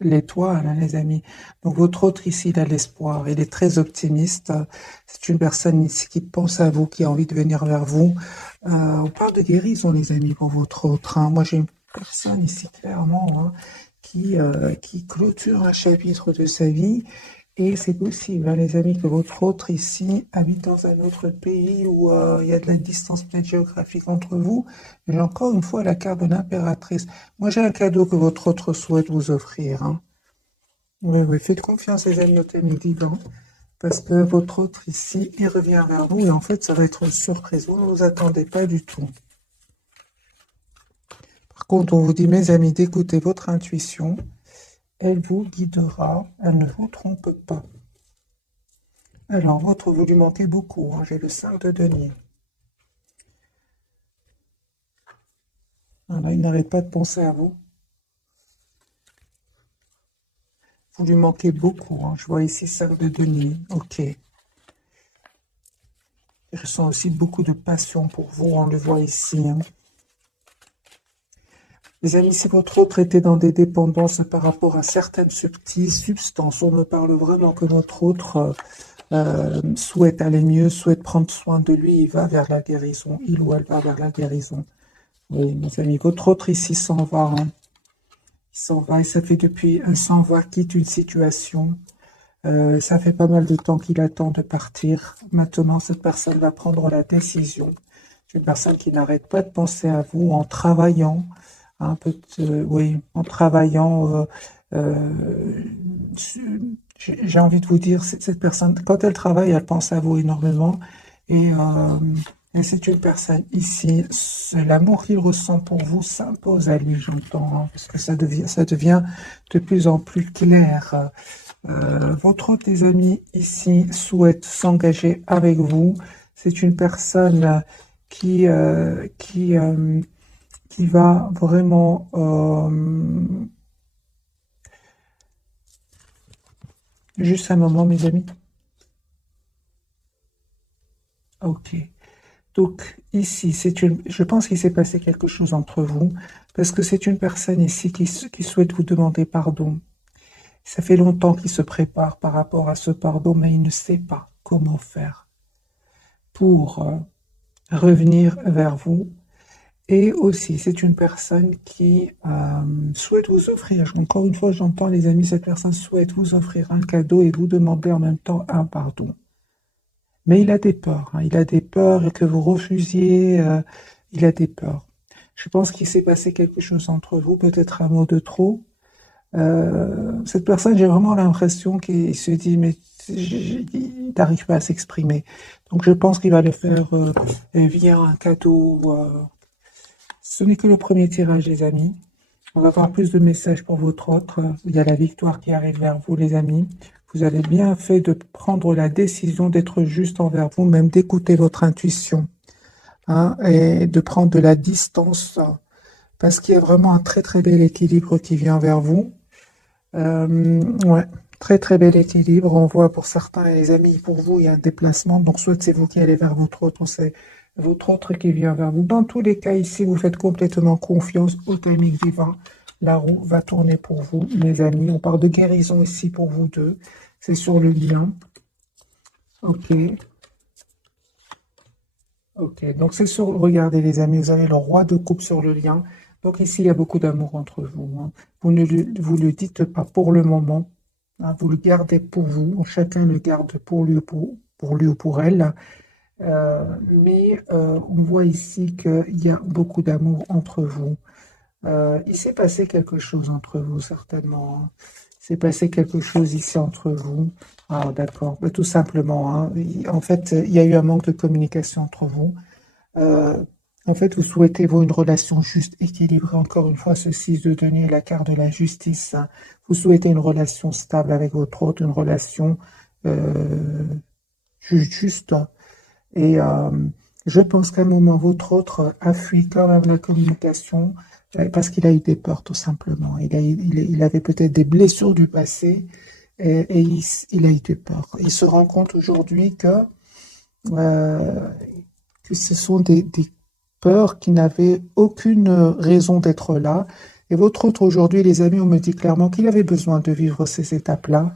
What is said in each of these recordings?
l'étoile, hein, les amis. Donc votre autre ici, il a l'espoir, il est très optimiste. C'est une personne ici qui pense à vous, qui a envie de venir vers vous. On parle de guérison, les amis, pour votre autre, hein. Moi, j'ai une personne ici, clairement, hein, qui clôture un chapitre de sa vie. Et c'est possible, hein, les amis, que votre autre ici habite dans un autre pays où il y a de la distance peut-être géographique entre vous. J'ai encore une fois la carte de l'impératrice. Moi, j'ai un cadeau que votre autre souhaite vous offrir, hein. Oui, oui, faites confiance, les amis, au thème divin, parce que votre autre ici, il revient vers vous et en fait, ça va être une surprise. Vous ne vous attendez pas du tout. Par contre, on vous dit, mes amis, d'écouter votre intuition. Elle vous guidera, elle ne vous trompe pas. Alors, votre, vous lui manquez beaucoup, hein. J'ai le 5 de denier. Voilà, il n'arrête pas de penser à vous. Vous lui manquez beaucoup, hein. Je vois ici 5 de denier. Ok. Je ressens aussi beaucoup de passion pour vous, on le voit ici, hein. Les amis, si votre autre était dans des dépendances par rapport à certaines substances, on me parle vraiment que notre autre souhaite aller mieux, souhaite prendre soin de lui, il va vers la guérison, il ou elle va vers la guérison. Oui, mes amis, votre autre ici s'en va, hein. Il s'en va et ça fait depuis un s'en va, quitte une situation. Ça fait pas mal de temps qu'il attend de partir. Maintenant, cette personne va prendre la décision. C'est une personne qui n'arrête pas de penser à vous en travaillant, un peu, oui, en travaillant. J'ai envie de vous dire, cette personne, quand elle travaille, elle pense à vous énormément. Et, euh, et c'est une personne ici, l'amour qu'il ressent pour vous s'impose à lui, j'entends, hein, parce que ça devient de plus en plus clair. Votre autre des amis ici souhaite s'engager avec vous. C'est une personne qui va vraiment... juste un moment, mes amis. Ok. Donc ici, je pense qu'il s'est passé quelque chose entre vous, parce que c'est une personne ici qui souhaite vous demander pardon. Ça fait longtemps qu'il se prépare par rapport à ce pardon, mais il ne sait pas comment faire pour revenir vers vous. Et aussi, c'est une personne qui souhaite vous offrir, encore une fois, j'entends les amis, cette personne souhaite vous offrir un cadeau et vous demander en même temps un pardon. Mais il a des peurs, hein, il a des peurs et que vous refusiez, il a des peurs. Je pense qu'il s'est passé quelque chose entre vous, peut-être un mot de trop. Cette personne, j'ai vraiment l'impression qu'il se dit, mais il n'arrive pas à s'exprimer. Donc je pense qu'il va le faire via un cadeau. Ce n'est que le premier tirage, les amis. On va avoir plus de messages pour votre autre. Il y a la victoire qui arrive vers vous, les amis. Vous avez bien fait de prendre la décision d'être juste envers vous, même d'écouter votre intuition, hein, et de prendre de la distance, parce qu'il y a vraiment un très très bel équilibre qui vient vers vous. Ouais, très très bel équilibre. On voit pour certains, les amis, pour vous, il y a un déplacement. Donc, soit c'est vous qui allez vers votre autre, ou c'est votre autre qui vient vers vous. Dans tous les cas, ici, vous faites complètement confiance au timing divin. La roue va tourner pour vous, les amis. On parle de guérison ici pour vous deux. C'est sur le lien. Ok, ok. Donc, c'est sur... Regardez, les amis, vous avez le roi de coupe sur le lien. Donc, ici, il y a beaucoup d'amour entre vous, hein. Vous ne le dites pas pour le moment, hein, vous le gardez pour vous. Chacun le garde pour lui, pour lui ou pour elle. Mais on voit ici qu'il y a beaucoup d'amour entre vous. Il s'est passé quelque chose entre vous, certainement, hein. Il s'est passé quelque chose ici entre vous. Ah, d'accord. Bah, tout simplement, hein. En fait, il y a eu un manque de communication entre vous. Euh, En fait, vous souhaitez, vous, une relation juste, équilibrée. Encore une fois, ceci de donner la carte de la justice, hein. Vous souhaitez une relation stable avec votre autre, une relation euh, juste. Et je pense qu'à un moment, votre autre a fui quand même la communication parce qu'il a eu des peurs, tout simplement. Il avait peut-être des blessures du passé et il a eu des peurs. Il se rend compte aujourd'hui euh, que ce sont des peurs qui n'avaient aucune raison d'être là Et votre autre aujourd'hui, les amis, on me dit clairement qu'il avait besoin de vivre ces étapes-là.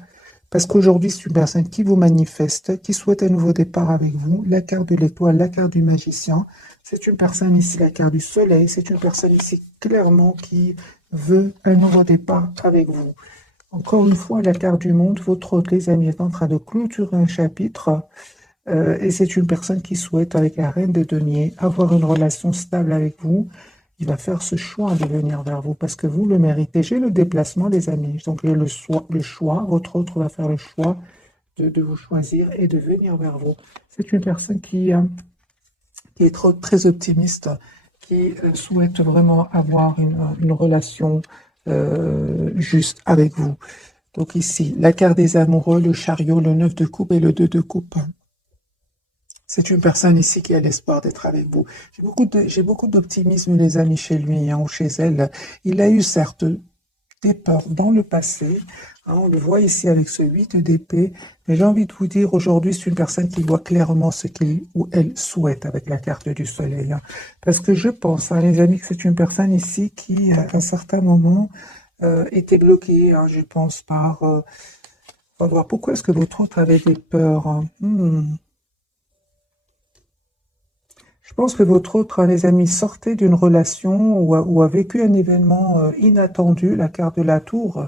Parce qu'aujourd'hui, c'est une personne qui vous manifeste, qui souhaite un nouveau départ avec vous. La carte de l'étoile, la carte du magicien. C'est une personne ici, la carte du soleil. C'est une personne ici, clairement, qui veut un nouveau départ avec vous. Encore une fois, la carte du monde, votre hôte, les amis, est en train de clôturer un chapitre. Et c'est une personne qui souhaite, avec la reine de deniers, avoir une relation stable avec vous. Il va faire ce choix de venir vers vous parce que vous le méritez. J'ai le déplacement, les amis. Donc, j'ai le choix. Votre autre va faire le choix de vous choisir et de venir vers vous. C'est une personne qui est très optimiste, qui souhaite vraiment avoir une relation juste avec vous. Donc ici, la carte des amoureux, le chariot, le 9 de coupe et le 2 de coupe. C'est une personne ici qui a l'espoir d'être avec vous. J'ai beaucoup d'optimisme, les amis, chez lui ou chez elle. Il a eu certes des peurs dans le passé. On le voit ici avec ce 8 d'épée. Mais j'ai envie de vous dire, aujourd'hui, c'est une personne qui voit clairement ce qu'il ou elle souhaite avec la carte du soleil. Parce que je pense, les amis, que c'est une personne ici qui, à un certain moment, était bloquée, je pense, par... on va voir, pourquoi est-ce que votre autre avait des peurs. Je pense que votre autre, les amis, sortait d'une relation ou a vécu un événement inattendu, la carte de la tour.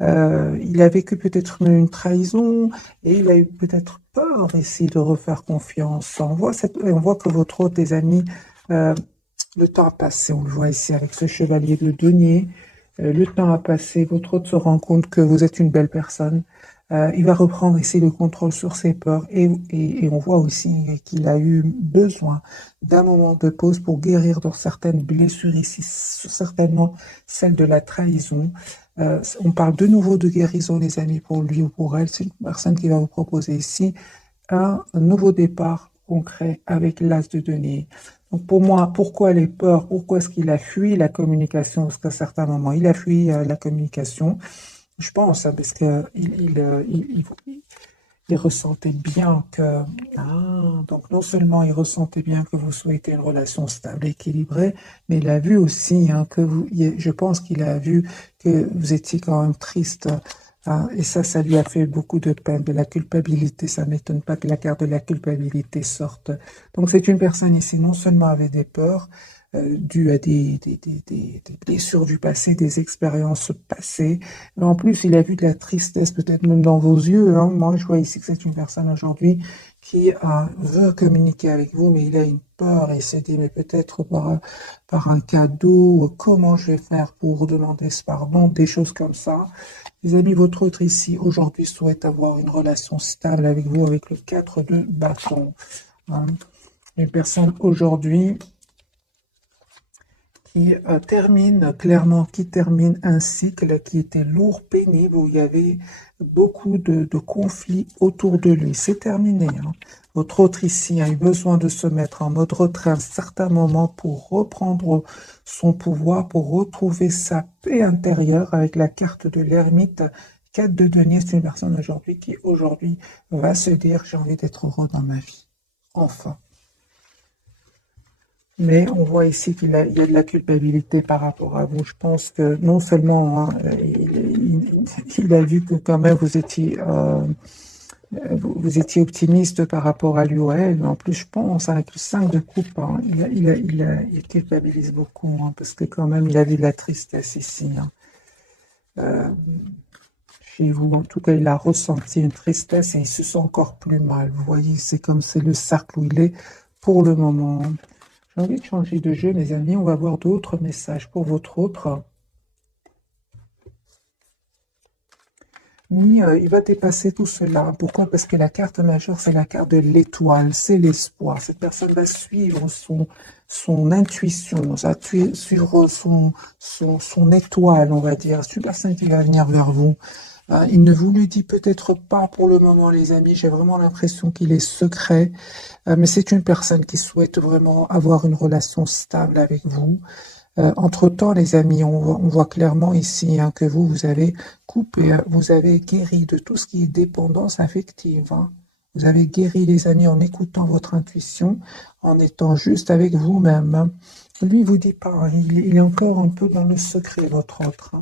Il a vécu peut-être une trahison et il a eu peut-être peur ici de refaire confiance. On voit que votre autre, des amis, le temps a passé. On le voit ici avec ce chevalier de denier. Le temps a passé. Votre autre se rend compte que vous êtes une belle personne. Il va reprendre ici le contrôle sur ses peurs et on voit aussi qu'il a eu besoin d'un moment de pause pour guérir de certaines blessures ici, certainement celle de la trahison. On parle de nouveau de guérison, les amis, pour lui ou pour elle. C'est une personne qui va vous proposer ici un nouveau départ concret avec l'as de denier. Donc pour moi, pourquoi les peurs? Pourquoi est-ce qu'il a fui la communication? Parce qu'à certains moments, il a fui la communication. Je pense, parce que il ressentait bien que, donc non seulement il ressentait bien que vous souhaitez une relation stable, équilibrée, mais il a vu aussi que je pense qu'il a vu que vous étiez quand même triste, et ça lui a fait beaucoup de peine, de la culpabilité. Ça m'étonne pas que la carte de la culpabilité sorte. Donc c'est une personne ici, non seulement avec des peurs, dû à des blessures du passé, des expériences passées. Mais en plus, il a vu de la tristesse, peut-être même dans vos yeux. Moi, je vois ici que c'est une personne aujourd'hui qui veut communiquer avec vous, mais il a une peur et il s'est dit, mais peut-être par un cadeau, comment je vais faire pour demander ce pardon, des choses comme ça. Les amis, votre autre ici, aujourd'hui, souhaite avoir une relation stable avec vous, avec le 4 de bâton. Une personne aujourd'hui qui termine un cycle qui était lourd, pénible, où il y avait beaucoup de conflits autour de lui. C'est terminé. Votre autre ici a eu besoin de se mettre en mode retrait à un certain moment pour reprendre son pouvoir, pour retrouver sa paix intérieure avec la carte de l'ermite. 4 de denier, c'est une personne aujourd'hui qui aujourd'hui va se dire, j'ai envie d'être heureux dans ma vie. Enfin. Mais on voit ici qu'il y a de la culpabilité par rapport à vous. Je pense que non seulement il a vu que quand même vous étiez optimiste par rapport à lui ou à elle, mais en plus je pense avec le 5 de coupe, il culpabilise beaucoup, parce que quand même il a vu de la tristesse ici. Chez vous, en tout cas, il a ressenti une tristesse et il se sent encore plus mal. Vous voyez, c'est comme c'est le cercle où il est pour le moment. J'ai envie de changer de jeu, mes amis. On va voir d'autres messages pour votre autre. Oui, il va dépasser tout cela. Pourquoi? Parce que la carte majeure, c'est la carte de l'étoile, c'est l'espoir. Cette personne va suivre son intuition, ça va suivre son étoile, on va dire. C'est une personne qui va venir vers vous. Il ne vous le dit peut-être pas pour le moment, les amis. J'ai vraiment l'impression qu'il est secret. Mais c'est une personne qui souhaite vraiment avoir une relation stable avec vous. Entre-temps, les amis, on voit clairement ici que vous avez coupé, vous avez guéri de tout ce qui est dépendance affective. Vous avez guéri, les amis, en écoutant votre intuition, en étant juste avec vous-même. Lui, il vous dit pas, hein, il est encore un peu dans le secret, votre autre, hein.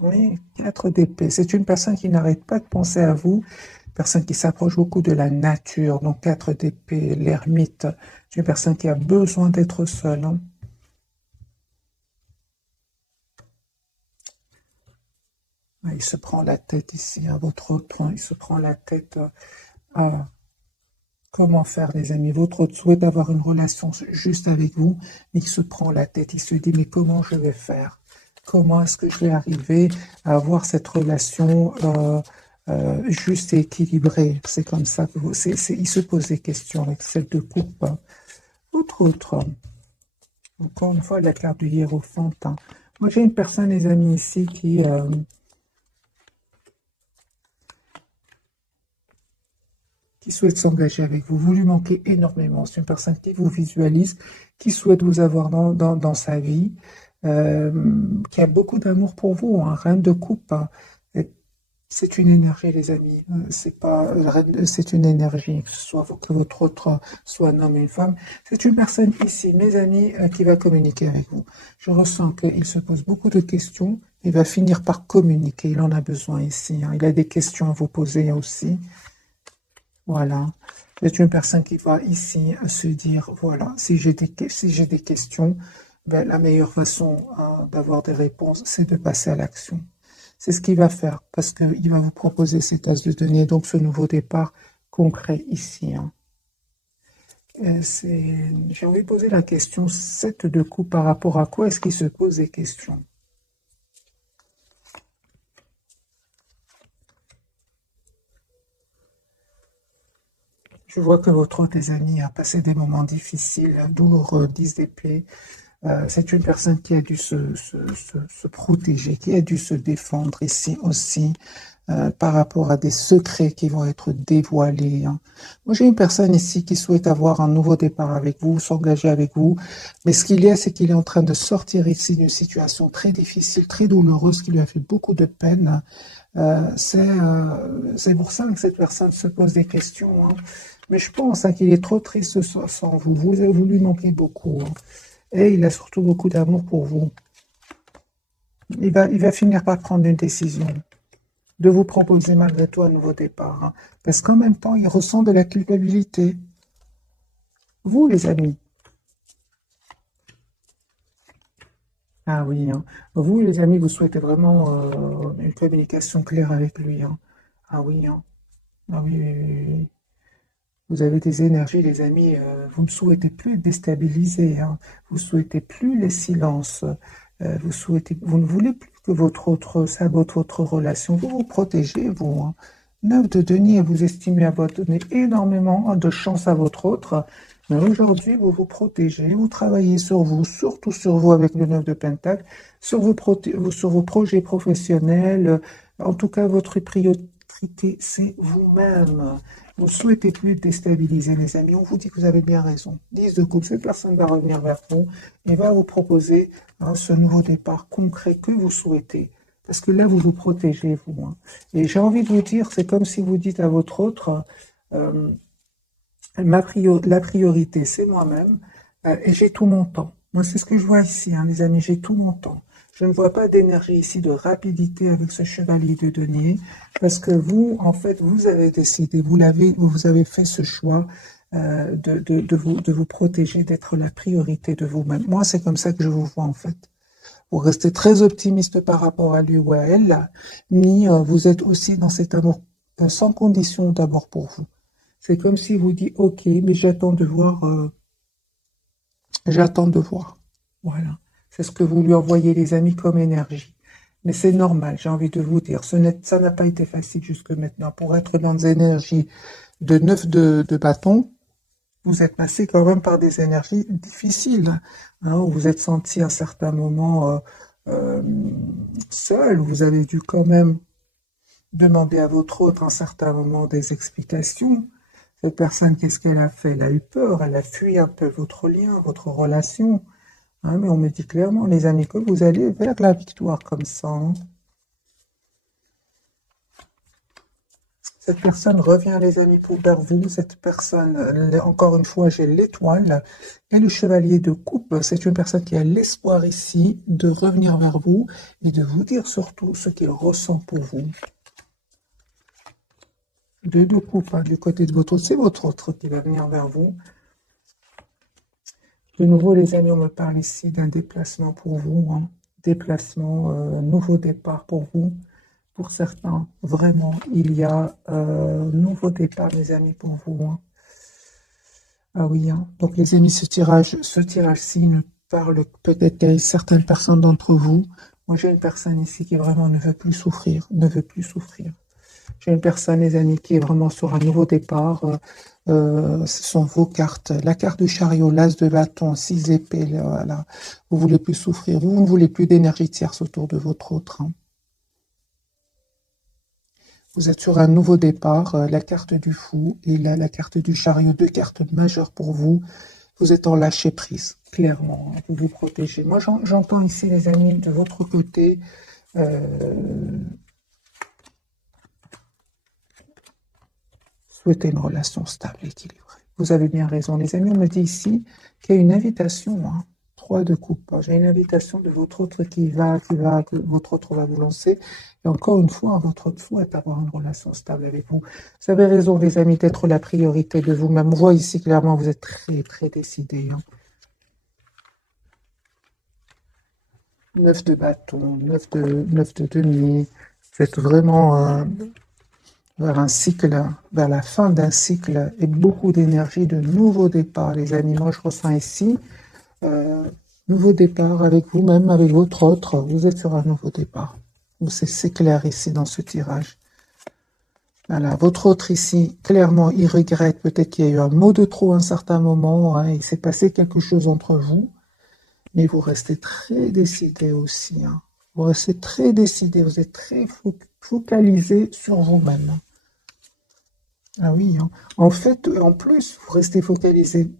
Oui, 4 d'épée. C'est une personne qui n'arrête pas de penser à vous, personne qui s'approche beaucoup de la nature. Donc 4 d'épée, l'ermite. C'est une personne qui a besoin d'être seule, hein. Ah, il se prend la tête ici, à votre autre, hein. Il se prend la tête à comment faire, les amis. Votre autre souhaite avoir une relation juste avec vous, mais il se prend la tête. Il se dit, mais comment je vais faire? Comment est-ce que je vais arriver à avoir cette relation juste et équilibrée? C'est comme ça que il se pose des questions avec celle de coupe, hein. Autre, encore une fois, la carte du hiérophant, hein. Moi, j'ai une personne, les amis, ici, qui souhaite s'engager avec vous. Vous lui manquez énormément. C'est une personne qui vous visualise, qui souhaite vous avoir dans sa vie, qui a beaucoup d'amour pour vous, hein, reine de coupe, hein. C'est une énergie, les amis. C'est pas, c'est une énergie, que ce soit que votre autre soit un homme ou une femme. C'est une personne ici, mes amis, qui va communiquer avec vous. Je ressens qu'il se pose beaucoup de questions. Il va finir par communiquer. Il en a besoin ici, hein. Il a des questions à vous poser aussi. Voilà. C'est une personne qui va ici se dire, voilà, si j'ai des questions, ben, la meilleure façon, hein, d'avoir des réponses, c'est de passer à l'action. C'est ce qu'il va faire, parce qu'il va vous proposer cet as de denier, donc ce nouveau départ concret ici, hein. J'ai envie de poser la question, 7 de coupe, par rapport à quoi est-ce qu'il se pose des questions? Je vois que votre autre, les amis, a passé des moments difficiles, douloureux, 10 d'épée. C'est une personne qui a dû se protéger, qui a dû se défendre ici aussi, par rapport à des secrets qui vont être dévoilés, hein. Moi, j'ai une personne ici qui souhaite avoir un nouveau départ avec vous, s'engager avec vous, mais ce qu'il y a, c'est qu'il est en train de sortir ici d'une situation très difficile, très douloureuse, qui lui a fait beaucoup de peine. C'est pour ça que cette personne se pose des questions, hein. Mais je pense, hein, qu'il est trop triste sans vous. Vous lui manquez beaucoup, hein. Et il a surtout beaucoup d'amour pour vous. Il va finir par prendre une décision, de vous proposer malgré tout un nouveau départ, hein. Parce qu'en même temps, il ressent de la culpabilité. Vous, les amis. Ah oui, hein. Vous, les amis, vous souhaitez vraiment une communication claire avec lui, hein. Ah oui, hein. Ah oui, oui, oui, oui. Vous avez des énergies, les amis, vous ne souhaitez plus être déstabilisés, hein. Vous ne souhaitez plus les silences. Vous ne voulez plus que votre autre sabote votre relation. Vous vous protégez, vous, hein. 9 de denier, vous estimez avoir donné énormément de chance à votre autre. Mais aujourd'hui, vous vous protégez, vous travaillez sur vous, surtout sur vous avec le 9 de pentacle, sur vos projets professionnels. En tout cas, votre priorité, c'est vous-même. Vous ne souhaitez plus déstabiliser, les amis. On vous dit que vous avez bien raison. 10 de coupe, cette personne va revenir vers vous et va vous proposer, hein, ce nouveau départ concret que vous souhaitez. Parce que là, vous vous protégez, vous, hein. Et j'ai envie de vous dire, c'est comme si vous dites à votre autre, euh, la priorité, c'est moi-même, et j'ai tout mon temps. Moi, c'est ce que je vois ici, hein, les amis, j'ai tout mon temps. Je ne vois pas d'énergie ici, de rapidité avec ce chevalier de denier, parce que vous, en fait, vous avez décidé, vous avez fait ce choix, de vous protéger, d'être la priorité de vous-même. Moi, c'est comme ça que je vous vois, en fait. Vous restez très optimiste par rapport à lui ou à elle, mais vous êtes aussi dans cet amour sans condition d'abord pour vous. C'est comme si vous dites, OK, mais j'attends de voir. Voilà. C'est ce que vous lui envoyez, les amis, comme énergie. Mais c'est normal, j'ai envie de vous dire. Ça n'a pas été facile jusque maintenant. Pour être dans des énergies de 9 de bâton, vous êtes passé quand même par des énergies difficiles, hein, où vous êtes senti à un certain moment euh, seul. Vous avez dû quand même demander à votre autre à un certain moment des explications. Cette personne, qu'est-ce qu'elle a fait? Elle a eu peur, elle a fui un peu votre lien, votre relation, hein, mais on me dit clairement, les amis, que vous allez vers la victoire comme ça, hein. Cette personne revient, les amis, vers vous. Cette personne, encore une fois, j'ai l'étoile et le chevalier de coupe. C'est une personne qui a l'espoir ici de revenir vers vous et de vous dire surtout ce qu'il ressent pour vous. Deux de coupe, hein, du côté de votre autre, c'est votre autre qui va venir vers vous. De nouveau, les amis, on me parle ici d'un déplacement pour vous, hein. Déplacement, nouveau départ pour vous. Pour certains, vraiment, il y a nouveau départ, mes amis, pour vous, hein. Ah oui, hein. Donc les amis, ce tirage-ci ne parle peut-être qu'à certaines personnes d'entre vous. Moi, j'ai une personne ici qui vraiment ne veut plus souffrir, ne veut plus souffrir. J'ai une personne, les amis, qui est vraiment sur un nouveau départ. Ce sont vos cartes. La carte du chariot, l'as de bâton, 6 épées, voilà. Vous voulez plus souffrir. Vous ne voulez plus d'énergie tierce autour de votre autre, hein. Vous êtes sur un nouveau départ, la carte du fou et là, la carte du chariot, deux cartes majeures pour vous. Vous êtes en lâcher prise, clairement, hein. Vous vous protégez. Moi, j'entends ici, les amis, de votre côté, souhaiter une relation stable, équilibrée. Vous avez bien raison, les amis. On me dit ici qu'il y a une invitation, hein. 3 de coupe. J'ai une invitation de votre autre que votre autre va vous lancer. Et encore une fois, votre autre souhaite avoir une relation stable avec vous. Vous avez raison, les amis, d'être la priorité de vous-même. On voit ici clairement, vous êtes très, très décidé, hein. 9 de bâton, 9 de denier. Vous êtes vraiment vers un cycle, vers la fin d'un cycle et beaucoup d'énergie, de nouveaux départs, les amis. Moi, je ressens ici, nouveau départ avec vous-même, avec votre autre. Vous êtes sur un nouveau départ. C'est clair ici dans ce tirage. Voilà, votre autre ici, clairement, il regrette peut-être qu'il y a eu un mot de trop à un certain moment, hein, il s'est passé quelque chose entre vous, mais vous restez très décidé aussi, hein. Vous restez très décidé, vous êtes très focalisé sur vous-même. Ah oui, hein. En fait, en plus, vous restez focalisé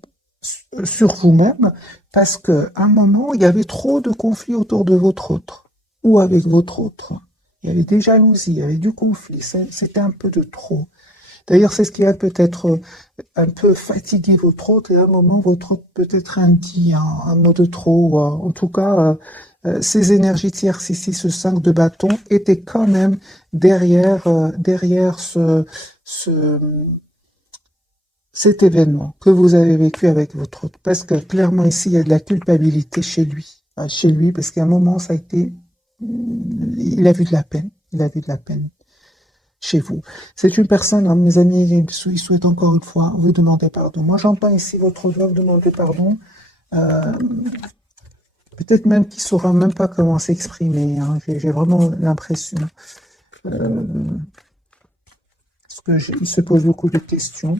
sur vous-même parce qu'à un moment, il y avait trop de conflits autour de votre autre ou avec votre autre. Il y avait des jalousies, il y avait du conflit, c'était un peu de trop. D'ailleurs, c'est ce qui a peut-être un peu fatigué votre autre et à un moment, votre autre peut-être dit un mot de trop. En tout cas, ces énergies tierces ici, ce 5 de bâton, étaient quand même derrière cet événement que vous avez vécu avec votre autre. Parce que clairement ici, il y a de la culpabilité chez lui. Chez lui, parce qu'à un moment, ça a été... Il a vu de la peine. Il a vu de la peine chez vous. C'est une personne, hein, mes amis, il souhaite encore une fois vous demander pardon. Moi, j'entends ici votre doigt vous demander pardon. Peut-être même qu'il ne saura même pas comment s'exprimer, hein. J'ai vraiment l'impression. Parce qu'il se pose beaucoup de questions.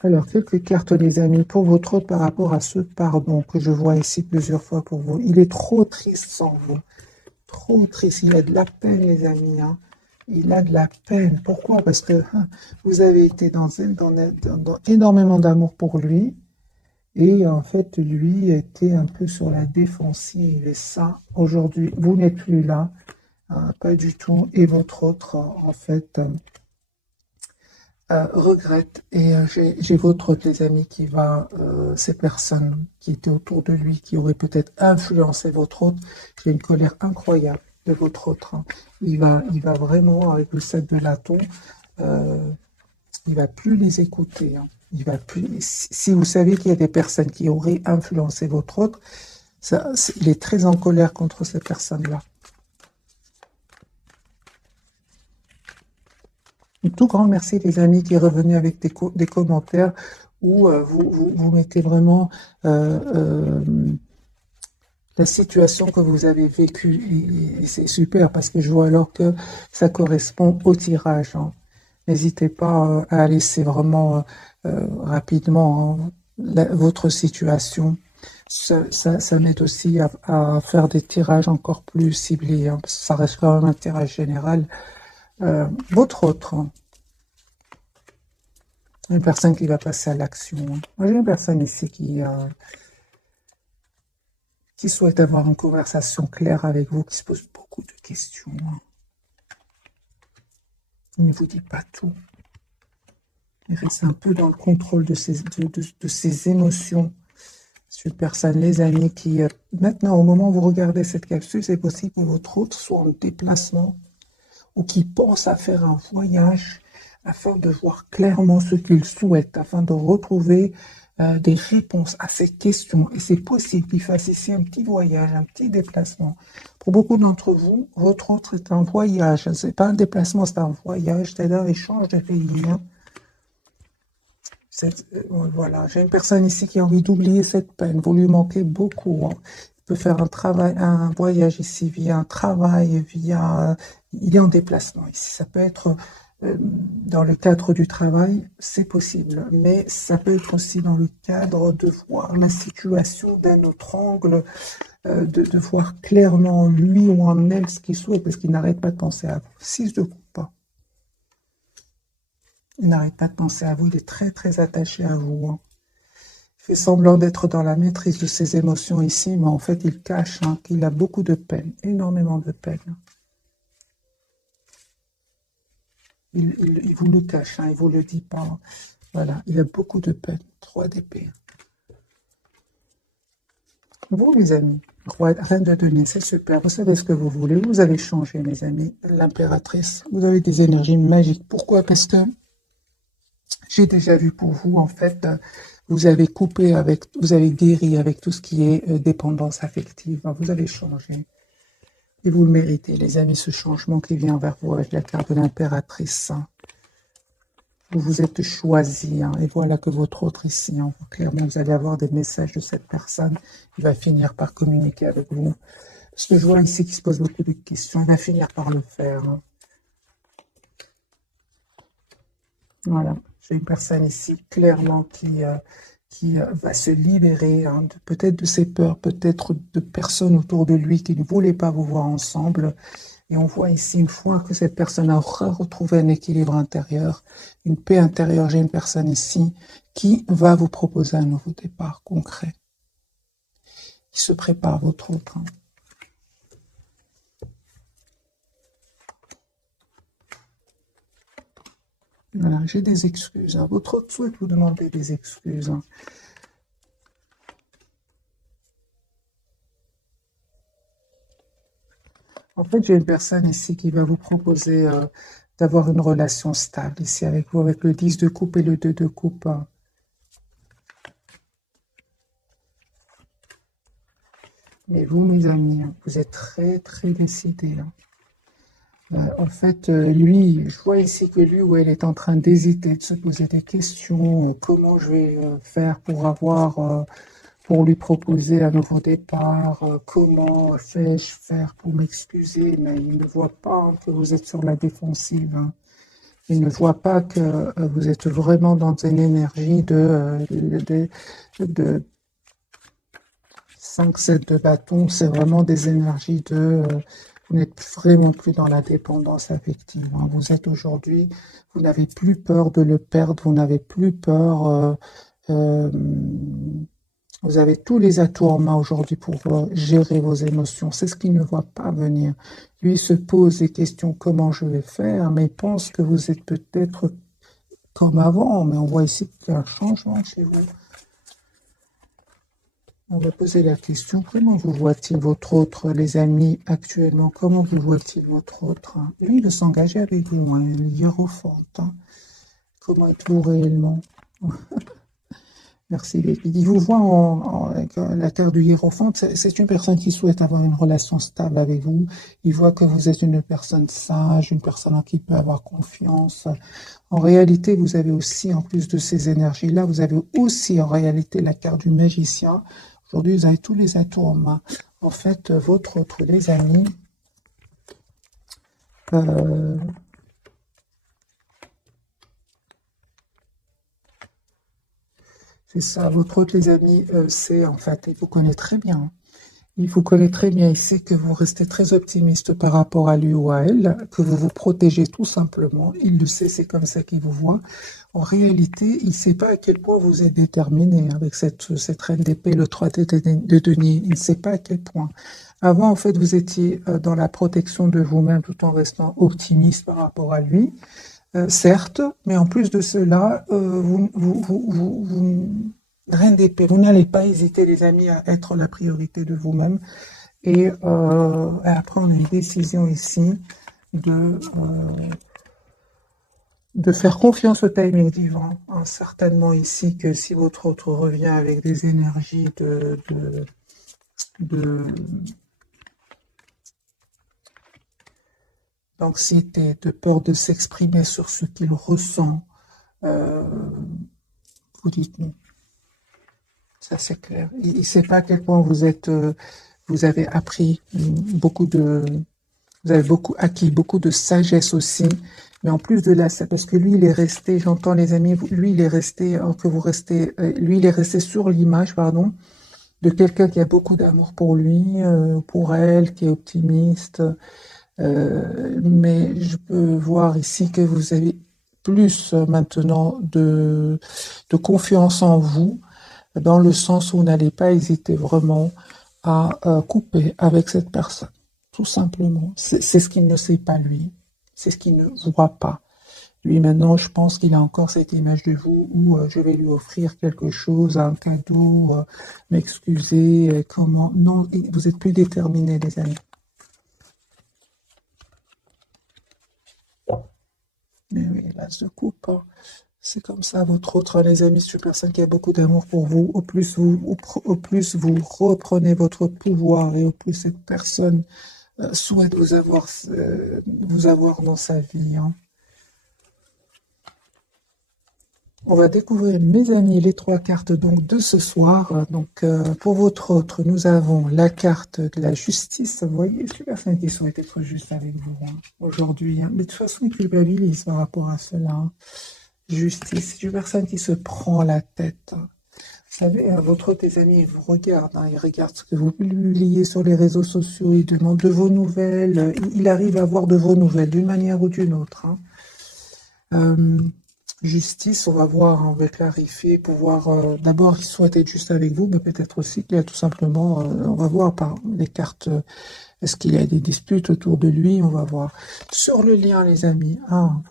Alors, quelques cartes, les amis, pour votre autre par rapport à ce pardon que je vois ici plusieurs fois pour vous. Il est trop triste sans vous. Trop triste. Il a de la peine, les amis, hein. Il a de la peine. Pourquoi? Parce que vous avez été dans énormément d'amour pour lui. Et en fait, lui était un peu sur la défensive. Et ça, aujourd'hui, vous n'êtes plus là. Pas du tout. Et votre autre, en fait... regrette et j'ai votre autre, les amis, qui va, ces personnes qui étaient autour de lui, qui auraient peut-être influencé votre autre, j'ai une colère incroyable de votre autre, hein. Il va vraiment, avec le 7 de bâton, il va plus les écouter, hein. Il va plus, si vous savez qu'il y a des personnes qui auraient influencé votre autre, il est très en colère contre ces personnes-là. Un tout grand merci, les amis, qui est revenu avec des commentaires où vous mettez vraiment la situation que vous avez vécue. Et c'est super parce que je vois alors que ça correspond au tirage, hein. N'hésitez pas à laisser vraiment rapidement, hein, votre situation. Ça m'aide aussi à faire des tirages encore plus ciblés, hein, parce que ça reste quand même un tirage général. Votre autre, hein. Une personne qui va passer à l'action. Moi, j'ai une personne ici qui souhaite avoir une conversation claire avec vous, qui se pose beaucoup de questions. Il ne vous dit pas tout. Il reste un peu dans le contrôle de ses émotions. C'est une personne, les amis, qui, maintenant, au moment où vous regardez cette capsule, c'est possible que votre autre soit en déplacement ou qui pense à faire un voyage afin de voir clairement ce qu'il souhaite, afin de retrouver des réponses à ces questions. Et c'est possible qu'il fasse ici un petit voyage, un petit déplacement. Pour beaucoup d'entre vous, votre autre est un voyage. Ce n'est pas un déplacement, c'est un voyage, c'est-à-dire un échange de pays. Hein. Voilà, j'ai une personne ici qui a envie d'oublier cette peine. Vous lui manquez beaucoup. Hein. Il peut faire un travail, un voyage ici via un travail, via. Il est en déplacement ici. Ça peut être dans le cadre du travail, c'est possible, mais ça peut être aussi dans le cadre de voir la situation d'un autre angle, de voir clairement lui ou en elle ce qu'il souhaite, parce qu'il n'arrête pas de penser à vous. 6 de coupe. Il n'arrête pas de penser à vous, il est très très attaché à vous. Hein. Il fait semblant d'être dans la maîtrise de ses émotions ici, mais en fait il cache hein, qu'il a beaucoup de peine, énormément de peine. Il vous le cache, hein, il ne vous le dit pas. Voilà, il a beaucoup de peine. 3 d'épée. Vous, mes amis, roi, reine de denier, c'est super. Vous savez ce que vous voulez. Vous avez changé, mes amis. L'impératrice, vous avez des énergies magiques. Pourquoi? Parce que j'ai déjà vu pour vous, en fait, vous avez coupé avec, vous avez guéri avec tout ce qui est dépendance affective. Vous avez changé. Et vous le méritez, les amis, ce changement qui vient vers vous avec la carte de l'impératrice. Hein. Vous vous êtes choisi, hein, et voilà que votre autre ici, hein, clairement, vous allez avoir des messages de cette personne. Il va finir par communiquer avec vous. Parce que je vois ici qu'il se pose beaucoup de questions. Il va finir par le faire. Hein. Voilà. J'ai une personne ici, clairement, qui va se libérer, hein, peut-être de ses peurs, peut-être de personnes autour de lui qui ne voulaient pas vous voir ensemble. Et on voit ici, une fois que cette personne aura retrouvé un équilibre intérieur, une paix intérieure, j'ai une personne ici qui va vous proposer un nouveau départ concret. Qui se prépare, votre autre. Hein. Voilà, j'ai des excuses. Hein. Votre autre souhaite vous demander des excuses. Hein. En fait, j'ai une personne ici qui va vous proposer d'avoir une relation stable ici avec vous, avec le 10 de coupe et le 2 de coupe. Hein. Mais vous, mes amis, vous êtes très, très décidés. Hein. En fait, lui, je vois ici que lui ou elle est en train d'hésiter, de se poser des questions. Comment je vais faire pour avoir, pour lui proposer un nouveau départ? Comment fais-je faire pour m'excuser? Mais il ne voit pas hein, que vous êtes sur la défensive. Hein. Il ne voit pas que vous êtes vraiment dans une énergie de 5-7 de bâton. C'est vraiment des énergies de... vous n'êtes vraiment plus dans la dépendance affective. Hein. Vous êtes aujourd'hui, vous n'avez plus peur de le perdre, vous n'avez plus peur... vous avez tous les atouts en main aujourd'hui pour gérer vos émotions. C'est ce qu'il ne voit pas venir. Lui il se pose des questions, comment je vais faire, mais il pense que vous êtes peut-être comme avant, mais on voit ici qu'il y a un changement chez vous. On va poser la question, comment vous voit-il votre autre, les amis, actuellement? Comment vous voit-il votre autre? Lui, il veut s'engager avec vous, hein, il est hiérophante. Hein. Comment êtes-vous réellement? Merci. Il vous voit avec la carte du hiérophante. C'est une personne qui souhaite avoir une relation stable avec vous. Il voit que vous êtes une personne sage, une personne en qui il peut avoir confiance. En réalité, vous avez aussi, en plus de ces énergies-là, vous avez aussi en réalité la carte du magicien. Aujourd'hui, vous avez tous les atouts en main. En fait, votre autre, les amis, c'est ça, votre autre, les amis, c'est en fait, il vous connaît très bien. Il vous connaît très bien, il sait que vous restez très optimiste par rapport à lui ou à elle, que vous vous protégez tout simplement. Il le sait, c'est comme ça qu'il vous voit. En réalité, il ne sait pas à quel point vous êtes déterminé avec cette reine d'épée, le 3 de denier. Il ne sait pas à quel point. Avant, en fait, vous étiez dans la protection de vous-même tout en restant optimiste par rapport à lui. Certes, mais en plus de cela, reine d'épée, vous n'allez pas hésiter, les amis, à être la priorité de vous-même. Et après, on a une décision ici de, euh, de faire confiance au timing divin. Hein, certainement ici que si votre autre revient avec des énergies de- d'anxiété, de peur de s'exprimer sur ce qu'il ressent, euh, vous dites non. Ça, c'est clair. Il ne sait pas à quel point vous avez appris beaucoup de, vous avez beaucoup acquis beaucoup de sagesse aussi. Mais en plus de là, c'est parce que lui, il est resté, j'entends les amis, lui, il est resté, que vous restez, lui, il est resté sur l'image, pardon, de quelqu'un qui a beaucoup d'amour pour lui, pour elle, qui est optimiste. Mais je peux voir ici que vous avez plus maintenant de confiance en vous dans le sens où vous n'allez pas hésiter vraiment à couper avec cette personne, tout simplement. C'est ce qu'il ne sait pas, lui. C'est ce qu'il ne voit pas. Lui, maintenant, je pense qu'il a encore cette image de vous où je vais lui offrir quelque chose, un cadeau, m'excuser, comment. Non, vous êtes plus déterminés, les amis. Mais oui, là, se coupe. Hein. C'est comme ça, votre autre, les amis, c'est une personne qui a beaucoup d'amour pour vous. Au plus vous reprenez votre pouvoir et au plus cette personne souhaite vous avoir dans sa vie. Hein. On va découvrir, mes amis, les trois cartes donc de ce soir. Donc, pour votre autre, nous avons la carte de la justice. Vous voyez, je suis personne qui souhaite être juste avec vous hein, aujourd'hui. Hein. Mais de toute façon, il culpabilise par rapport à cela. Hein. Justice, c'est une personne qui se prend la tête. Vous savez, votre autre, tes amis, ils vous regardent, hein, ils regardent ce que vous publiez sur les réseaux sociaux, ils demandent de vos nouvelles, il arrive à avoir de vos nouvelles d'une manière ou d'une autre. Hein. Euh, justice, on va voir, on va clarifier, pouvoir, d'abord, il souhaite être juste avec vous, mais peut-être aussi qu'il y a tout simplement, on va voir par les cartes, est-ce qu'il y a des disputes autour de lui, on va voir. Sur le lien, les amis,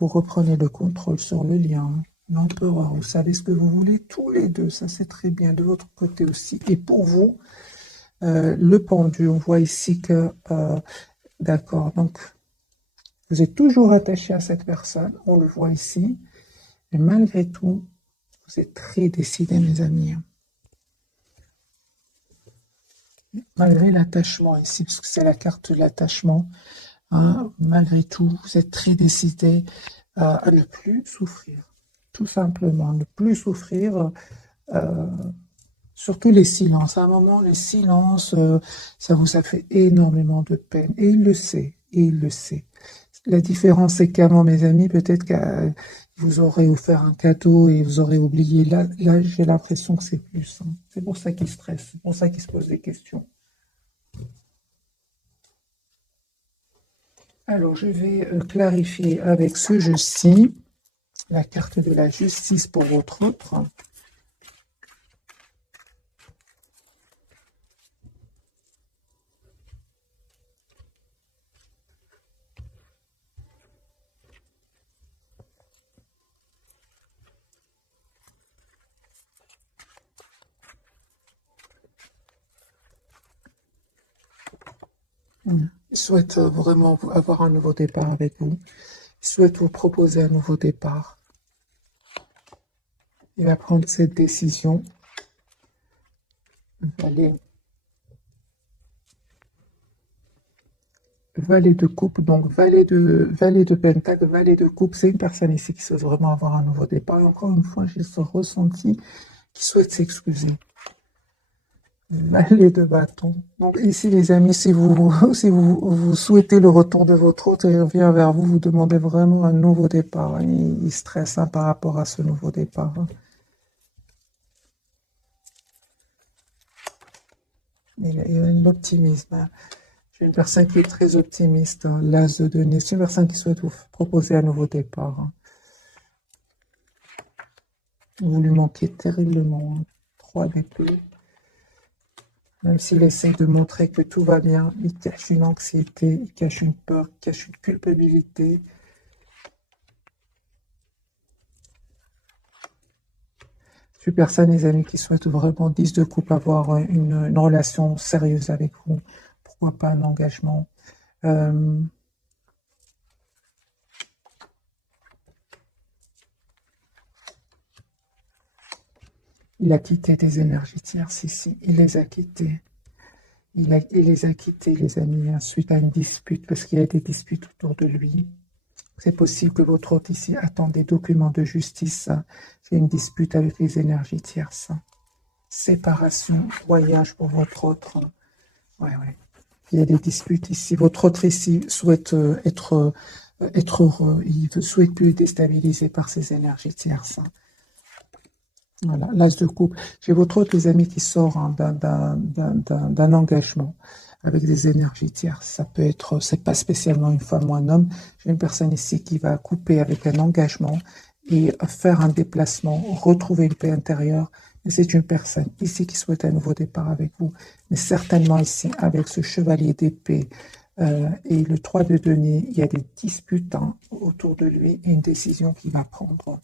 vous reprenez le contrôle sur le lien. L'empereur, vous savez ce que vous voulez tous les deux, ça c'est très bien, de votre côté aussi. Et pour vous, le pendu, on voit ici que, d'accord, donc vous êtes toujours attaché à cette personne, on le voit ici, mais malgré tout, vous êtes très décidé, mes amis. Malgré l'attachement ici, parce que c'est la carte de l'attachement, hein, malgré tout, vous êtes très décidé à ne plus souffrir. Tout simplement, ne plus souffrir. Surtout les silences. À un moment, les silences, ça vous a fait énormément de peine. Et il le sait. Et il le sait. La différence, c'est qu'avant, mes amis, peut-être que vous aurez offert un cadeau et vous aurez oublié. Là j'ai l'impression que c'est plus. Hein. C'est pour ça qu'il stresse. C'est pour ça qu'il se pose des questions. Alors, je vais clarifier avec ce jeu-ci la carte de la justice pour votre autre. Il souhaite vraiment avoir un nouveau départ avec vous. Il souhaite vous proposer un nouveau départ. Il va prendre cette décision. Valet, valet de coupe, donc valet de pentacle, valet de coupe, c'est une personne ici qui souhaite vraiment avoir un nouveau départ. Et encore une fois, j'ai ce ressenti qui souhaite s'excuser. Valet de bâton. Donc ici, les amis, si vous souhaitez le retour de votre hôte, il revient vers vous, vous demandez vraiment un nouveau départ. Il stresse hein, par rapport à ce nouveau départ. Hein. Il a l'optimisme, hein. Je suis une personne qui est très optimiste, hein, l'as de denier. C'est une personne qui souhaite vous proposer un nouveau départ, hein. Vous lui manquez terriblement, hein. 3 d'épée. Même s'il essaie de montrer que tout va bien, il cache une anxiété, il cache une peur, il cache une culpabilité. Je suis personne, les amis, qui souhaitent vraiment 10 de coupe avoir une relation sérieuse avec vous. Pourquoi pas un engagement. Euh, il a quitté des énergies tierces ici. Il les a quittés. Il les a quittés, les amis, hein, suite à une dispute, parce qu'il y a des disputes autour de lui. C'est possible que votre hôte ici attend des documents de justice. C'est une dispute avec les énergies tierces. Séparation, voyage pour votre autre. Ouais, ouais. Il y a des disputes ici. Votre autre ici souhaite être heureux. Il ne souhaite plus être déstabilisé par ces énergies tierces. Voilà, l'as de coupe. J'ai votre autre, les amis, qui sort, hein, d'un engagement avec des énergies tierces. Ça peut être, c'est pas spécialement une femme ou un homme. J'ai une personne ici qui va couper avec un engagement et faire un déplacement, retrouver une paix intérieure. Et c'est une personne ici qui souhaite un nouveau départ avec vous. Mais certainement ici, avec ce chevalier d'épée et le 3 de denier, il y a des disputes, hein, autour de lui et une décision qu'il va prendre.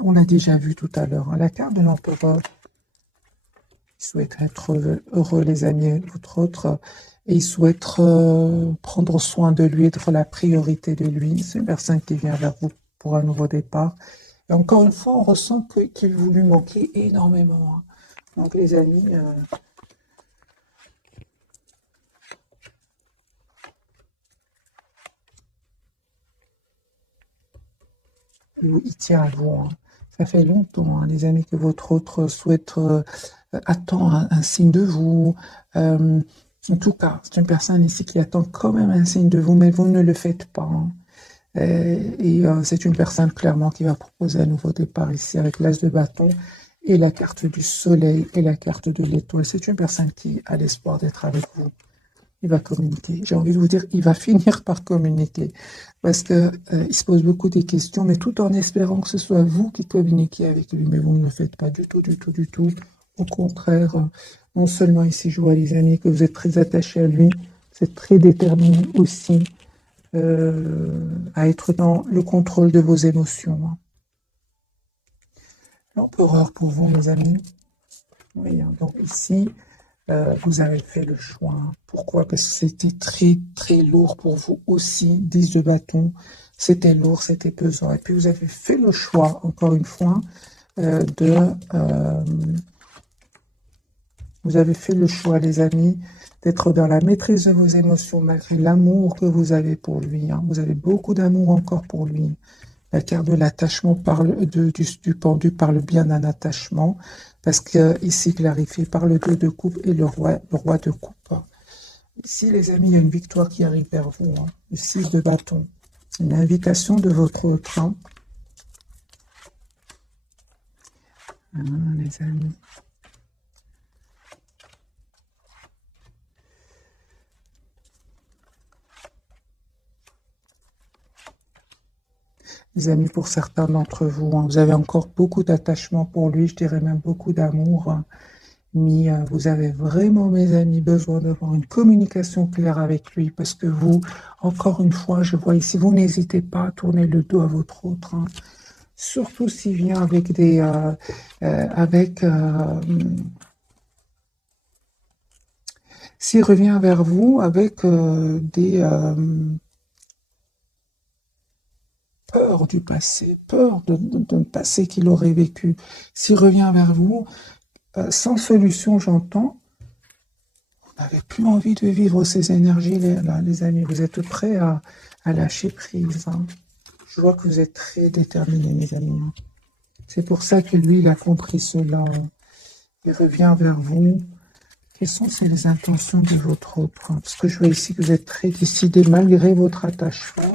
On l'a déjà vu tout à l'heure, hein, la carte de l'empereur. Il souhaite être heureux, les amis, votre autre, et il souhaite prendre soin de lui, être la priorité de lui. C'est une personne qui vient vers vous pour un nouveau départ. Et encore une fois, on ressent qu'il vous lui manquez énormément, hein. Donc, les amis, il tient à vous, hein. Ça fait longtemps, hein, les amis, que votre autre souhaite attend un signe de vous. Euh, En tout cas, c'est une personne ici qui attend quand même un signe de vous, mais vous ne le faites pas, hein. C'est une personne clairement qui va proposer un nouveau départ ici avec l'as de bâton et la carte du soleil et la carte de l'étoile. C'est une personne qui a l'espoir d'être avec vous. Il va communiquer. J'ai envie de vous dire, il va finir par communiquer parce que il se pose beaucoup de questions, mais tout en espérant que ce soit vous qui communiquez avec lui. Mais vous ne le faites pas du tout, du tout, du tout. Au contraire, non seulement ici, je vois les amis que vous êtes très attachés à lui, vous êtes très déterminés aussi à être dans le contrôle de vos émotions, hein. L'empereur pour vous, mes amis. Oui, hein, donc ici, vous avez fait le choix. Pourquoi? Parce que c'était très, très lourd pour vous aussi. 10 de bâton, c'était lourd, c'était pesant. Et puis, vous avez fait le choix, encore une fois, euh, de... euh, vous avez fait le choix, les amis, d'être dans la maîtrise de vos émotions, malgré l'amour que vous avez pour lui, hein. Vous avez beaucoup d'amour encore pour lui. La carte de l'attachement parle du pendu parle bien d'un attachement, parce que ici clarifié par le 2 de coupe et le roi de coupe. Ici, les amis, il y a une victoire qui arrive vers vous, hein. Le 6 de bâton. Une invitation de votre train. Ah, les amis. Les amis, pour certains d'entre vous, hein, vous avez encore beaucoup d'attachement pour lui, je dirais même beaucoup d'amour, hein. Mais vous avez vraiment, mes amis, besoin d'avoir une communication claire avec lui parce que vous, encore une fois, je vois ici, vous n'hésitez pas à tourner le dos à votre autre, hein. Surtout s'il vient avec s'il revient vers vous avec des peurs du passé, peur d'un passé qu'il aurait vécu. S'il revient vers vous sans solution, j'entends, vous n'avez plus envie de vivre ces énergies-là, les amis. Vous êtes prêts à lâcher prise, hein. Je vois que vous êtes très déterminés, mes amis, hein. C'est pour ça que lui, il a compris cela, hein. Il revient vers vous. Quelles sont les intentions de votre autre, hein? Parce que je vois ici que vous êtes très décidé malgré votre attachement.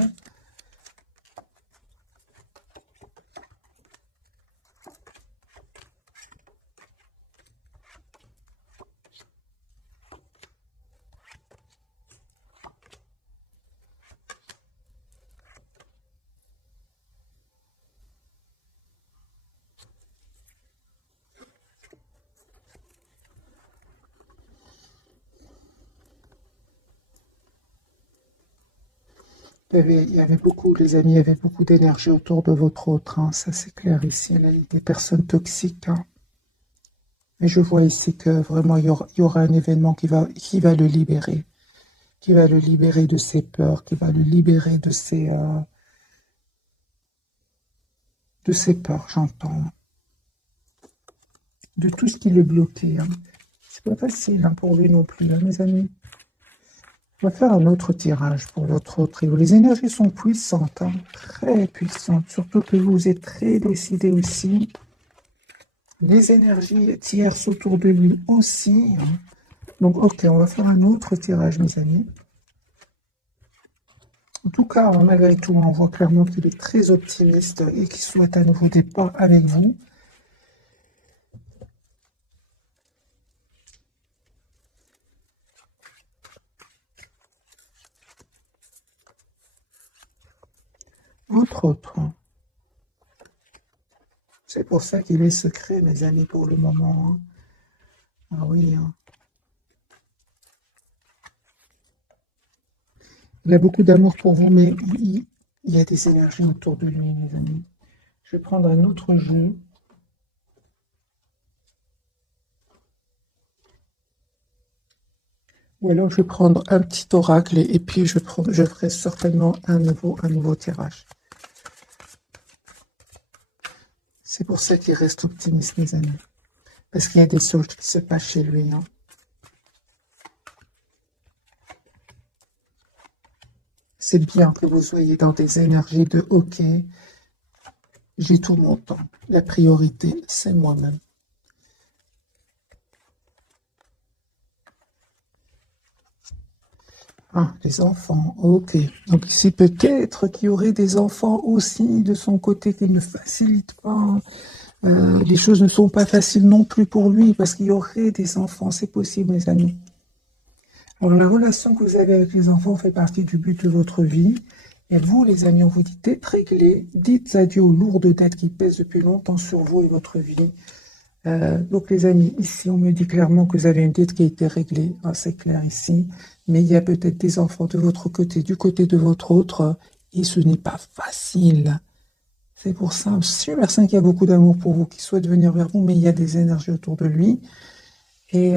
Il y avait beaucoup, les amis, il y avait beaucoup d'énergie autour de votre autre, hein, ça c'est clair ici. Elle a des personnes toxiques, hein. Mais je vois ici que vraiment il y aura un événement qui va le libérer, qui va le libérer de ses peurs, qui va le libérer de ses peurs, j'entends, de tout ce qui le bloquait, hein. C'est pas facile, hein, pour lui non plus, hein, mes amis. On va faire un autre tirage pour votre trio. Les énergies sont puissantes, hein, très puissantes, surtout que vous êtes très décidé aussi. Les énergies tierces autour de lui aussi, hein. Donc, ok, on va faire un autre tirage, mes amis. En tout cas, malgré tout, on voit clairement qu'il est très optimiste et qu'il souhaite un nouveau départ avec vous. Votre autre. C'est pour ça qu'il est secret, mes amis, pour le moment, hein. Ah oui, hein. Il a beaucoup d'amour pour vous, mais il y a des énergies autour de lui, mes amis. Je vais prendre un autre jeu. Ou alors je vais prendre un petit oracle et puis je ferai certainement un nouveau tirage. C'est pour ça qu'il reste optimiste, mes amis. Parce qu'il y a des choses qui se passent chez lui, hein. C'est bien que vous soyez dans des énergies de OK, j'ai tout mon temps. La priorité, c'est moi-même. Ah, les enfants, ok. Donc ici, peut-être qu'il y aurait des enfants aussi de son côté qui ne facilitent pas. Les choses ne sont pas faciles non plus pour lui parce qu'il y aurait des enfants, c'est possible, mes amis. Alors, la relation que vous avez avec les enfants fait partie du but de votre vie. Et vous, les amis, on vous dit d'être réglés, dites adieu aux lourdes dettes qui pèsent depuis longtemps sur vous et votre vie. Donc, les amis, ici, on me dit clairement que vous avez une dette qui a été réglée. Ah, c'est clair ici. Mais il y a peut-être des enfants de votre côté, du côté de votre autre, et ce n'est pas facile. C'est pour ça, super 5, il y a beaucoup d'amour pour vous, qui souhaite venir vers vous, mais il y a des énergies autour de lui. Et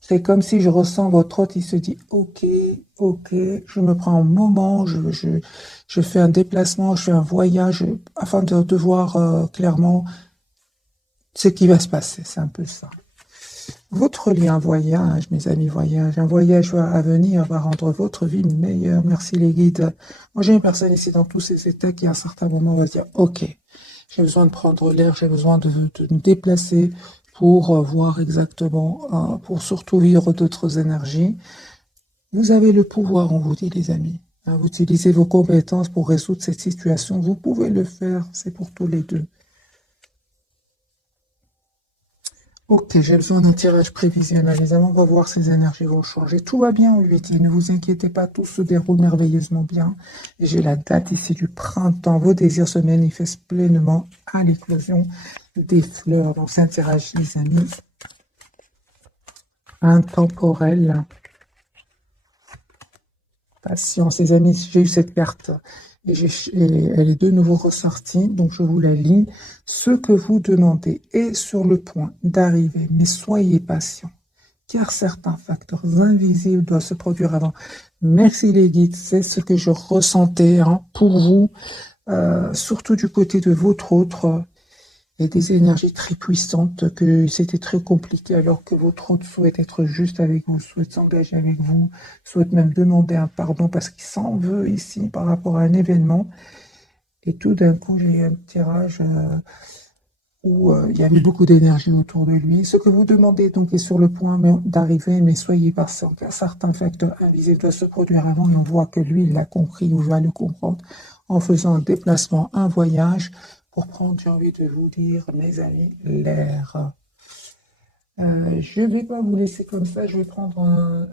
c'est comme si je ressens votre autre, il se dit, ok, je me prends un moment, je fais un déplacement, je fais un voyage, afin de voir clairement ce qui va se passer, c'est un peu ça. Votre lien voyage, mes amis, voyage, un voyage à venir va rendre votre vie meilleure. Merci les guides. Moi, j'ai une personne ici dans tous ces états qui, à un certain moment, va se dire, ok, j'ai besoin de prendre l'air, j'ai besoin de me déplacer pour voir exactement, pour surtout vivre d'autres énergies. Vous avez le pouvoir, on vous dit, les amis. Vous utilisez vos compétences pour résoudre cette situation. Vous pouvez le faire, c'est pour tous les deux. Ok, j'ai besoin d'un tirage prévisionnel. Les amis, on va voir si les énergies vont changer. Tout va bien, on lui dit. Ne vous inquiétez pas, tout se déroule merveilleusement bien. Et j'ai la date ici du printemps. Vos désirs se manifestent pleinement à l'éclosion des fleurs. Donc, ça interagit, les amis. Intemporel. Patience, les amis. J'ai eu cette carte. Et elle est de nouveau ressortie, donc je vous la lis. Ce que vous demandez est sur le point d'arriver, mais soyez patient, car certains facteurs invisibles doivent se produire avant. Merci les guides, c'est ce que je ressentais, hein, pour vous, surtout du côté de votre autre. Il y a des énergies très puissantes, que c'était très compliqué, alors que votre autre souhaite être juste avec vous, souhaite s'engager avec vous, souhaite même demander un pardon parce qu'il s'en veut ici par rapport à un événement. Et tout d'un coup, j'ai eu un tirage où il y avait beaucoup d'énergie autour de lui. Ce que vous demandez donc est sur le point d'arriver, mais soyez patient, car certains facteurs invisibles doivent se produire avant, et on voit que lui, il l'a compris, ou va le comprendre, en faisant un déplacement, un voyage, pour prendre, j'ai envie de vous dire, mes amis, l'air. Je ne vais pas vous laisser comme ça, je vais prendre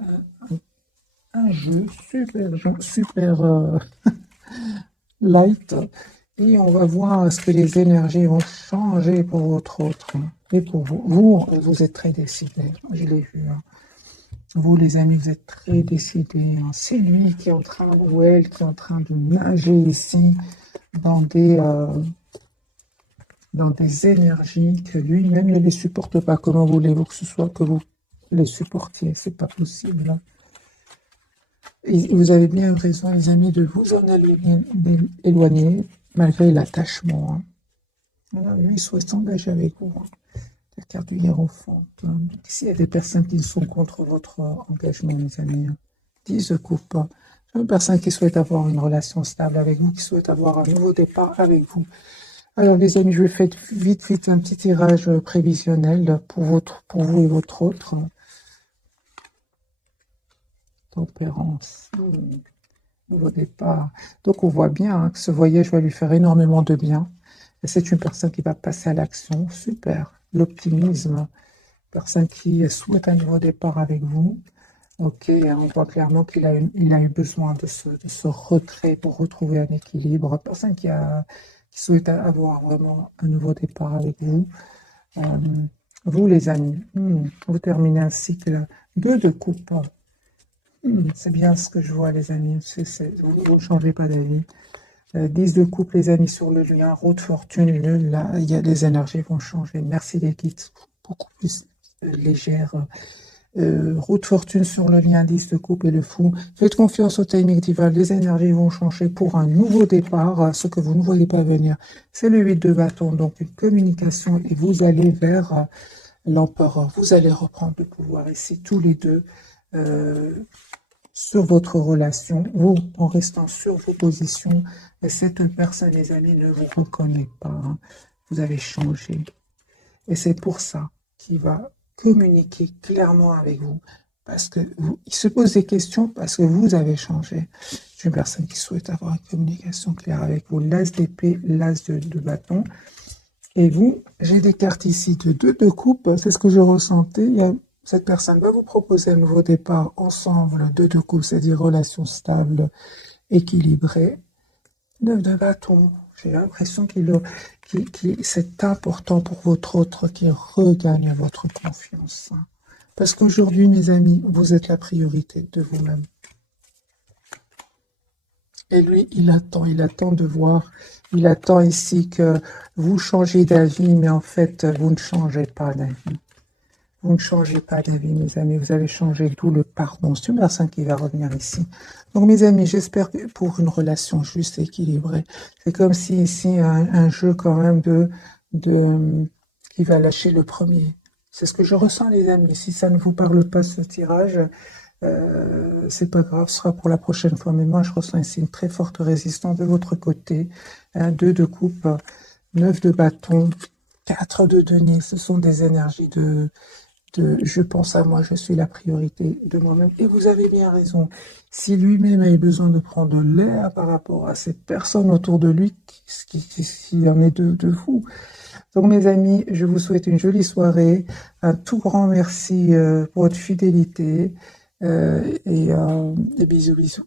un jeu super light, et on va voir est-ce que les énergies vont changer pour votre autre. Et pour vous, vous êtes très décidé, je l'ai vu, hein. Vous, les amis, vous êtes très décidés, hein. C'est lui qui est en train, ou elle qui est en train de nager ici dans dans des énergies que lui-même ne les supporte pas. Comment voulez-vous que ce soit que vous les supportiez? C'est pas possible, hein. Et vous avez bien raison, les amis, de vous en éloigner, malgré l'attachement, hein. Voilà, lui, il souhaite s'engager avec vous, hein. La carte du hiérophante, hein. Ici, il y a des personnes qui sont contre votre engagement, mes amis, hein. 10 de coupe, hein. Une personne qui souhaite avoir une relation stable avec vous, qui souhaite avoir un nouveau départ avec vous. Alors, les amis, je vais faire vite un petit tirage prévisionnel pour vous et votre autre. Tempérance. Nouveau départ. Donc, on voit bien, hein, que ce voyage va lui faire énormément de bien. Et c'est une personne qui va passer à l'action. Super. L'optimisme. Personne qui souhaite un nouveau départ avec vous. Ok, on voit clairement qu'il a eu besoin de ce retrait pour retrouver un équilibre. Personne qui souhaite avoir vraiment un nouveau départ avec vous. Vous, les amis, vous terminez un cycle 2 de coupe. C'est bien ce que je vois, les amis. Vous ne changez pas d'avis. 10 de coupe, les amis, sur le lien. Roue de fortune, nul. Là, les énergies vont changer. Merci les guides. Beaucoup plus légères. Roue de fortune sur le lien 10 de coupe et le fou. Faites confiance au timing divin. Les énergies vont changer pour un nouveau départ. Ce que vous ne voyez pas venir, c'est le 8 de bâton. Donc, une communication et vous allez vers l'empereur. Vous allez reprendre le pouvoir ici, tous les deux. Sur votre relation, vous en restant sur vos positions, et cette personne, les amis, ne vous reconnaît pas, hein. Vous avez changé. Et c'est pour ça qu'il va communiquer clairement avec vous. Parce que il se pose des questions parce que vous avez changé. C'est une personne qui souhaite avoir une communication claire avec vous. L'as d'épée, l'as de bâton. Et vous, j'ai des cartes ici de 2 de coupe. C'est ce que je ressentais. Cette personne va vous proposer un nouveau départ ensemble, 2 de coupe, c'est-à-dire relation stable, équilibrée. 9 de bâton. J'ai l'impression c'est important pour votre autre qui regagne votre confiance. Parce qu'aujourd'hui, mes amis, vous êtes la priorité de vous-même. Et lui, il attend de voir. Il attend ici que vous changez d'avis, mais en fait, vous ne changez pas d'avis. Vous ne changez pas d'avis, mes amis. Vous avez changé, d'où le pardon. C'est une personne qui va revenir ici. Donc, mes amis, j'espère que pour une relation juste et équilibrée, c'est comme si ici, un jeu quand même qui va lâcher le premier. C'est ce que je ressens, les amis. Si ça ne vous parle pas, ce tirage, c'est pas grave, ce sera pour la prochaine fois. Mais moi, je ressens ici une très forte résistance de votre côté. 2 de coupe, 9 de bâton, 4 de denier. Ce sont des énergies je pense à moi, je suis la priorité de moi-même. Et vous avez bien raison. Si lui-même a eu besoin de prendre l'air par rapport à cette personne autour de lui, s'il en est de vous. Donc, mes amis, je vous souhaite une jolie soirée. Un tout grand merci pour votre fidélité. Et bisous, bisous.